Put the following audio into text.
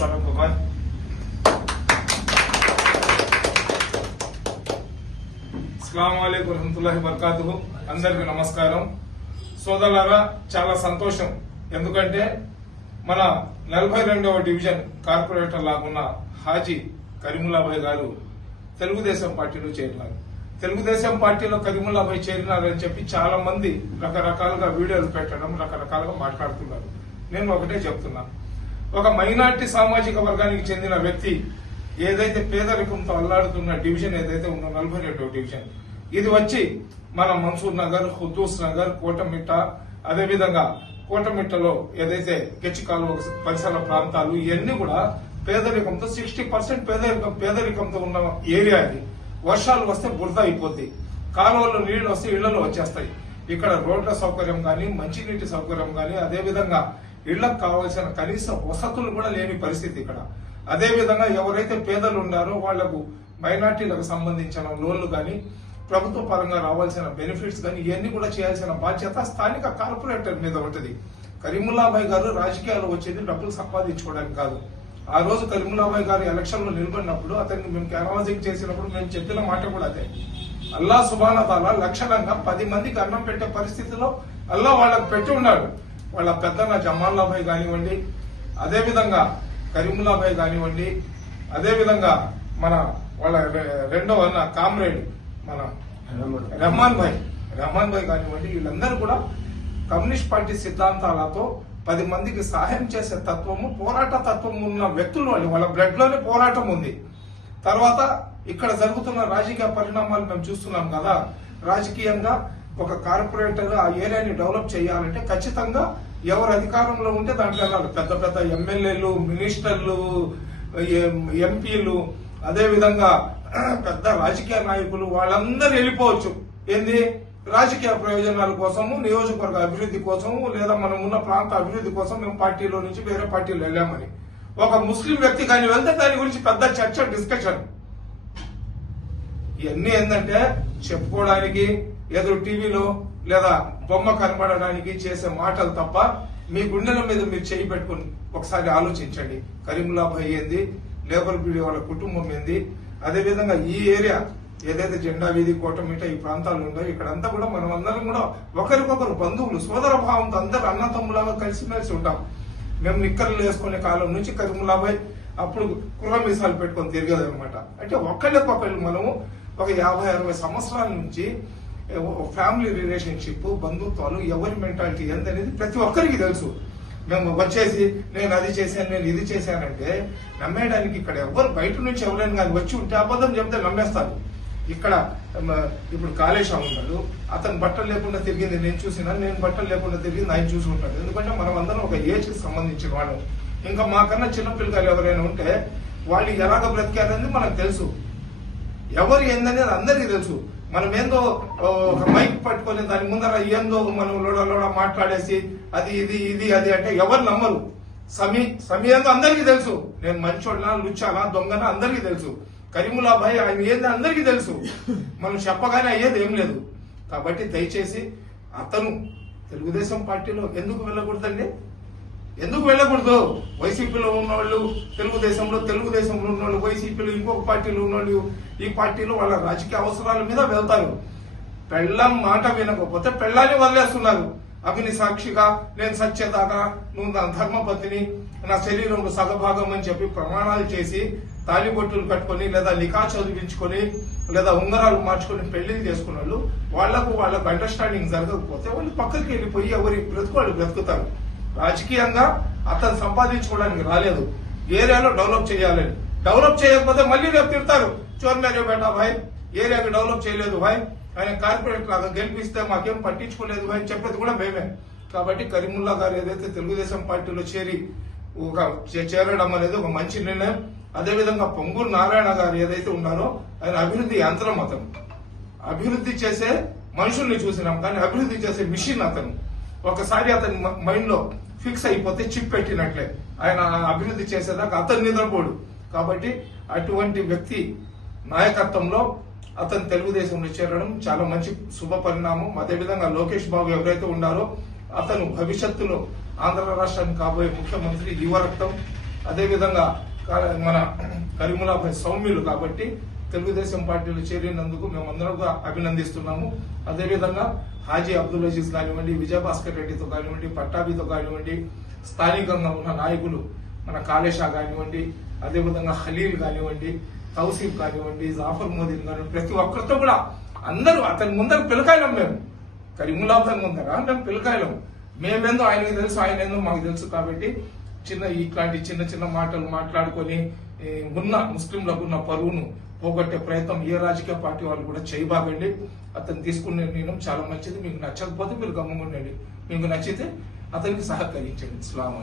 ఫారూక్ భాయ్ అస్సలం అయికు వరహతుల్లాహి బర్కాతుహు అందరికి నమస్కారం. సోదరులారా చాలా సంతోషం. ఎందుకంటే మన నలభై రెండవ డివిజన్ కార్పొరేటర్ లాగున్న హాజీ కరీముల్లాభాయ్ గారు తెలుగుదేశం పార్టీలో చేరినారు. తెలుగుదేశం పార్టీలో కరీముల్లాభాయ్ చేరినారని చెప్పి చాలా మంది రకరకాలుగా వీడియోలు పెట్టడం రకరకాలుగా మాట్లాడుతున్నారు. నేను ఒకటే చెప్తున్నాను ఒక మైనార్టీ సామాజిక వర్గానికి చెందిన వ్యక్తి ఏదైతే పేదరికంతో అల్లాడుతున్న డివిజన్ ఏదైతే ఉందో నలభై రెండో డివిజన్ ఇది వచ్చి మన మన్సూర్ నగర్ హుద్దూస్ నగర్ కోటమిట్ట అదేవిధంగా కోటమిట్టలో ఏదైతే గెచ్చి కాలువ పరిసర ప్రాంతాలు ఇవన్నీ కూడా పేదరికంతో సిక్స్టీ పర్సెంట్ పేదరికం పేదరికంతో ఉన్న ఏరియా ఇది. వర్షాలు వస్తే బురద అయిపోద్ది. కాలువల్లో నీళ్ళు వస్తే ఇళ్ళలో వచ్చేస్తాయి. ఇక్కడ రోడ్ల సౌకర్యం కానీ మంచినీటి సౌకర్యం కానీ అదే విధంగా ఇళ్ళకు కావాల్సిన కనీస వసతులు కూడా లేని పరిస్థితి ఇక్కడ. అదే విధంగా ఎవరైతే పేదలు ఉన్నారో వాళ్ళకు మైనార్టీలకు సంబంధించిన లోన్లు కానీ ప్రభుత్వ పరంగా రావాల్సిన బెనిఫిట్స్ కానీ ఇవన్నీ కూడా చేయాల్సిన బాధ్యత స్థానిక కార్పొరేటర్ మీద ఉంటుంది. కరీముల్లాబాయ్ గారు రాజకీయాలు వచ్చేది డబ్బులు సంపాదించుకోవడానికి కాదు. ఆ రోజు కరీముల్లాబాయ్ గారు ఎలక్షన్లో నిలబడినప్పుడు అతన్ని మేము కెనాలజింగ్ చేసినప్పుడు మేము చెప్పిన మాట కూడా అదే. అల్లా సుబాన తాలా లక్షణంగా పది మందికి అన్నం పెట్టే పరిస్థితిలో అల్లా వాళ్ళకు పెట్టి ఉన్నాడు. వాళ్ళ పెద్దన్న జమాల్లాబాయ్ కానివ్వండి అదే విధంగా కరీముల్లాబాయ్ కానివ్వండి అదే విధంగా మన వాళ్ళ రెండవ అన్న కామ్రేడ్ మన రెహమాన్ భాయ్ రెహమాన్ భాయ్ కానివ్వండి వీళ్ళందరూ కూడా కమ్యూనిస్ట్ పార్టీ సిద్ధాంతాలతో పది మందికి సహాయం చేసే తత్వము పోరాట తత్వం ఉన్న వ్యక్తులు వాళ్ళు. వాళ్ళ బ్లడ్లోనే పోరాటం ఉంది. తర్వాత ఇక్కడ జరుగుతున్న రాజకీయ పరిణామాలు మేము చూస్తున్నాం కదా. రాజకీయంగా ఒక కార్పొరేటర్ ఆ ఏరియాని డెవలప్ చేయాలంటే ఖచ్చితంగా ఎవరు అధికారంలో ఉంటే దాంట్లో వెళ్ళాలి. పెద్ద పెద్ద ఎమ్మెల్యేలు మినిస్టర్లు ఎంపీలు అదే విధంగా పెద్ద రాజకీయ నాయకులు వాళ్ళందరూ వెళ్ళిపోవచ్చు. ఏంది? రాజకీయ ప్రయోజనాల కోసము నియోజకవర్గ అభివృద్ధి కోసము లేదా మనం ఉన్న ప్రాంత అభివృద్ధి కోసం మేము పార్టీలో నుంచి వేరే పార్టీలో వెళ్ళామని. ఒక ముస్లిం వ్యక్తి కానీ వెళ్తే దాని గురించి పెద్ద చర్చ డిస్కషన్. ఇవన్నీ ఏంటంటే చెప్పుకోవడానికి ఏదో టీవీలో లేదా బొమ్మ కనబడడానికి చేసే మాటలు తప్ప మీ గుండెల మీద మీరు చేయి పెట్టుకుని ఒకసారి ఆలోచించండి. కరీముల్లా ఏంది? లేబర్ బీడీ వాళ్ళ కుటుంబం ఏంది? అదేవిధంగా ఈ ఏరియా ఏదైతే జెండా వీధి కోటమిట ఈ ప్రాంతాలు ఉన్నాయో ఇక్కడంతా కూడా మనం అందరం కూడా ఒకరికొకరు బంధువులు సోదర భావంతో అందరు అన్నతమ్ములాగా కలిసిమెలిసి ఉంటాం. మేము నిక్కర్లు వేసుకునే కాలం నుంచి కరీముల్లాబాయ్ అప్పుడు కుర్ర మీసాలు పెట్టుకొని తిరిగేది అనమాట అంటే ఒకళ్ళకొకళ్ళు మనము ఒక యాభై అరవై సంవత్సరాల నుంచి ఫ్యామిలీ రిలేషన్షిప్ బంధుత్వాలు ఎవరి మెంటాలిటీ ఏందనేది ప్రతి ఒక్కరికి తెలుసు. మేము వచ్చేసి నేను అది చేశాను నేను ఇది చేశానంటే నమ్మేయడానికి ఇక్కడ ఎవరు బయట నుంచి ఎవరైనా కానీ వచ్చి ఉంటే అబద్ధం చెప్తే నమ్మేస్తారు. ఇక్కడ ఇప్పుడు కాళేశ్వరం ఉన్నాడు. అతను బట్టలు లేకుండా తిరిగింది నేను చూసినా నేను బట్టలు లేకుండా తిరిగింది ఆయన చూసి ఉంటాడు. ఎందుకంటే మనం అందరం ఒక ఏజ్కి సంబంధించిన వాళ్ళు. ఇంకా మాకన్నా చిన్న ఎవరైనా ఉంటే వాళ్ళు ఎలాగ బ్రతికారనేది మనకు తెలుసు. ఎవరు ఏందనేది అందరికీ తెలుసు. మనం ఏందో ఒక మైక్ పట్టుకొని దాని ముందర ఏందో మనం లోడ లోడ మాట్లాడేసి అది ఇది ఇది అది అంటే ఎవరు నమ్మరు. సమీ సమీ ఏందో అందరికీ తెలుసు. నేను మంచోళ్ళనా లుచ్చానా దొంగనా అందరికీ తెలుసు. కరీముల్లా భాయ్ ఆయన ఏంది అందరికీ తెలుసు. మనం చెప్పగానే అయ్యేది ఏం లేదు. కాబట్టి దయచేసి అతను తెలుగుదేశం పార్టీలో ఎందుకు వెళ్ళకూడదండి? ఎందుకు వెళ్ళకూడదు? వైసీపీలో ఉన్నవాళ్ళు తెలుగుదేశంలో తెలుగుదేశంలో ఉన్నవాళ్ళు వైసీపీలో ఇంకొక పార్టీలో ఉన్నవాళ్ళు ఈ పార్టీలో వాళ్ళ రాజకీయ అవసరాల మీద వెళ్తారు. పెళ్ళం మాట వినకపోతే పెళ్ళాన్ని వదిలేస్తున్నారు. అగ్ని సాక్షిగా నేను సత్యదాకా నువ్వు నా ధర్మపతిని నా శరీరంలో సగభాగం అని చెప్పి ప్రమాణాలు చేసి తాలిబొట్టులు కట్టుకొని లేదా లికా చదివించుకొని లేదా ఉంగరాలు మార్చుకొని పెళ్ళిళ్ళు చేసుకున్న వాళ్ళు వాళ్ళకు వాళ్ళకు అండర్స్టాండింగ్ జరగకపోతే వాళ్ళు పక్కకి వెళ్ళిపోయి ఎవరి బ్రతుకు వాళ్ళు బ్రతుకుతారు. రాజకీయంగా అతను సంపాదించుకోవడానికి రాలేదు. ఏరియాలో డెవలప్ చేయాలని. డెవలప్ చేయకపోతే మళ్ళీ రేపు తిడతారు. చోర్ బేటా భాయ్ ఏరియాకి డెవలప్ చేయలేదు భాయ్. ఆయన కార్పొరేట్ లాగా గెలిపిస్తే మాకేం పట్టించుకోలేదు భాయ్ అని చెప్పేది కూడా మేమే. కాబట్టి కరీముల్లా గారు ఏదైతే తెలుగుదేశం పార్టీలో చేరి ఒక చే- చేరడం అనేది ఒక మంచి నిర్ణయం. అదేవిధంగా పొంగూరు నారాయణ గారు ఏదైతే ఉన్నారో ఆయన అభివృద్ధి యంత్రం అతను. అభివృద్ధి చేసే మనుషుల్ని చూసినాం కానీ అభివృద్ధి చేసే మిషన్ అతను. ఒకసారి అతని మైండ్లో ఫిక్స్ అయిపోతే చిప్ పెట్టినట్లే. ఆయన అభివృద్ధి చేసేదాకా అతను నిద్రపోడు. కాబట్టి అటువంటి వ్యక్తి నాయకత్వంలో అతను తెలుగుదేశంలో చేరడం చాలా మంచి శుభ పరిణామం. అదేవిధంగా లోకేష్ బాబు ఎవరైతే ఉన్నారో అతను భవిష్యత్తులో ఆంధ్ర రాష్ట్రానికి కాబోయే ముఖ్యమంత్రి యువ రక్తం. అదేవిధంగా మన కరీములాపై సౌమ్యులు కాబట్టి తెలుగుదేశం పార్టీలో చేరినందుకు మేమందరం కూడా అభినందిస్తున్నాము. అదేవిధంగా హాజీ అబ్దుల్ అజీజ్ కానివ్వండి విజయభాస్కర్ రెడ్డితో కానివ్వండి పట్టాభితో కానివ్వండి స్థానికంగా ఉన్న నాయకులు మన కాళేషా కానివ్వండి అదేవిధంగా ఖలీల్ కానివ్వండి తౌసీఫ్ కానివ్వండి జాఫర్ మోదీన్ కానివ్వండి ప్రతి ఒక్కరితో కూడా అందరూ అతని ముందర పిలకాయలం మేము. కరీములాబాద్ ముందర మేము పిలకాయలం. మేమేందో ఆయనకి తెలుసు ఆయన ఏందో మాకు తెలుసు కాబట్టి చిన్న ఇట్లాంటి చిన్న చిన్న మాటలు మాట్లాడుకొని ఉన్న ముస్లింలకు ఉన్న పరువును పోగొట్టే ప్రయత్నం ఏ రాజకీయ పార్టీ వాళ్ళు కూడా చేయబాగండి అతను తీసుకునే నిర్ణయం చాలా మంచిది. మీకు నచ్చకపోతే మీరు గమ్ముకుండండి మీకు నచ్చితే అతనికి సహకరించండి. అస్సలాము